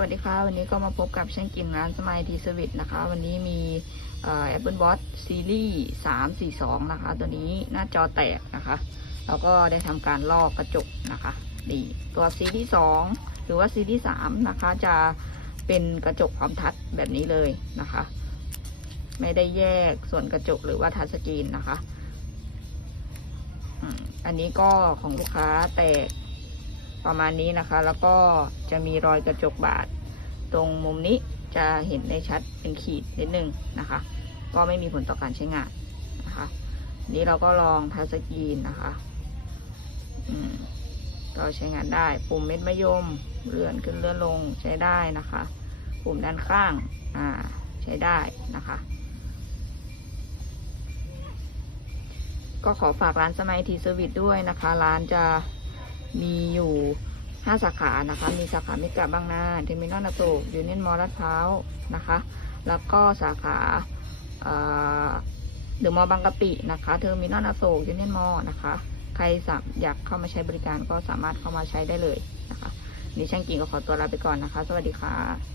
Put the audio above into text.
วัสดีค่ะ วันนี้ก็มาพบกับช่างกิมร้านสมัยทีสวิตนะคะ วันนี้มีแอปเปิลวอทซีรีส์สามสี่สองนะคะ ตัวนี้หน้าจอแตกนะคะ แล้วก็ได้ทำการลอกกระจกนะคะนี่ตัวซีรีส์สองหรือว่าซีรีส์สามนะคะ จะเป็นกระจกความทัดแบบนี้เลยนะคะ ไม่ได้แยกส่วนกระจกหรือว่าทัชสกรีนนะคะ อันนี้ก็ของลูกค้าแตก ประมาณนี้นะคะ แล้วก็จะมีรอยกระจกบาดตรงมุมนี้จะเห็นได้ชัดเป็นขีดนิดนึงนะคะ ก็ไม่มีผลต่อการใช้งานนะคะนี้เราก็ลองทัสกีนนะคะอืมก็ใช้งานได้ ปุ่มเม็ดมะยมเลื่อนขึ้นเลื่อนลงใช้ได้นะคะ ปุ่มด้านข้างอ่าใช้ได้นะคะ ก็ขอฝากร้านสมัยทีเซอร์วิสด้วยนะคะ ร้านจะ มีอยู่ห้าสาขานะคะ มีสาขาเมกะบางนาเทอร์มินอลนาโตกยูเนียนมอลลาดพร้าวนะคะ แล้วก็สาขาเดอะมอลบางกะปินะคะเทอร์มินอลนาโตกยูเนียนมอลนะคะ ใครสัมอยากเข้ามาใช้บริการก็สามารถเข้ามาใช้ได้เลยนะคะนี่ช่างกิ่งก็ขอตัวลาไปก่อนนะคะ สวัสดีค่ะ